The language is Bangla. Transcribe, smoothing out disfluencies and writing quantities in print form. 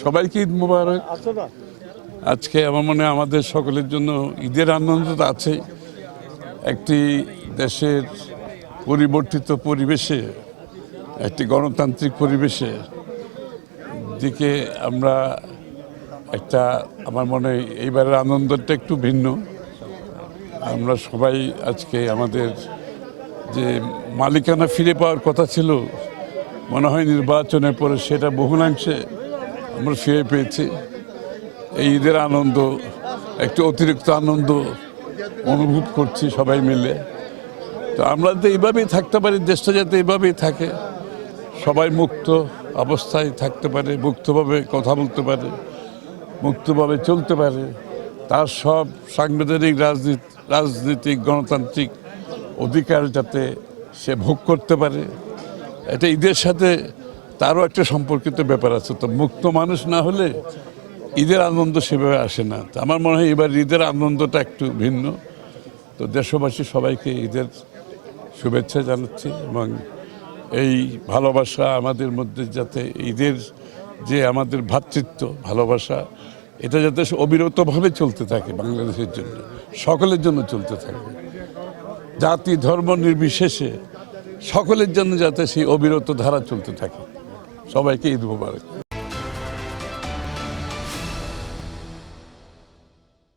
সবাইকে ঈদ মোবারক। আজকে আমার মনে হয় আমাদের সকলের জন্য ঈদের আনন্দ তো আছে। একটি দেশের পরিবর্তিত পরিবেশে, একটি গণতান্ত্রিক পরিবেশে দিকে আমরা একটা, আমার মনে হয় এইবারের আনন্দটা একটু ভিন্ন। আমরা সবাই আজকে আমাদের যে মালিকানা ফিরে পাওয়ার কথা ছিল, মনে হয় নির্বাচনের পরে সেটা বহুলাংশে আমরা ফিরে পেয়েছি। এই ঈদের আনন্দ, একটু অতিরিক্ত আনন্দ অনুভব করছি সবাই মিলে। তো আমরা তো এইভাবেই থাকতে পারি, দেশটা যাতে এইভাবেই থাকে, সবাই মুক্ত অবস্থায় থাকতে পারে, মুক্তভাবে কথা বলতে পারে, মুক্তভাবে চলতে পারে, তার সব সাংবিধানিক রাজনীতিক গণতান্ত্রিক অধিকার যাতে সে ভোগ করতে পারে, এটা ঈদের সাথে তারও একটা সম্পর্কিত ব্যাপার আছে। তো মুক্ত মানুষ না হলে ঈদের আনন্দ সেভাবে আসে না। তো আমার মনে হয় এবার ঈদের আনন্দটা একটু ভিন্ন। তো দেশবাসী সবাইকে ঈদের শুভেচ্ছা জানাচ্ছি, এবং এই ভালোবাসা আমাদের মধ্যে যাতে ঈদের যে আমাদের ভ্রাতৃত্ব ভালোবাসা, এটা যাতে অবিরতভাবে চলতে থাকে, বাংলাদেশের জন্য সকলের জন্য চলতে থাকে, জাতি ধর্ম নির্বিশেষে সকলের জন্য যাতে সেই অবিরত ধারা চলতে থাকে। সবাইকে ঈদ মোবারক।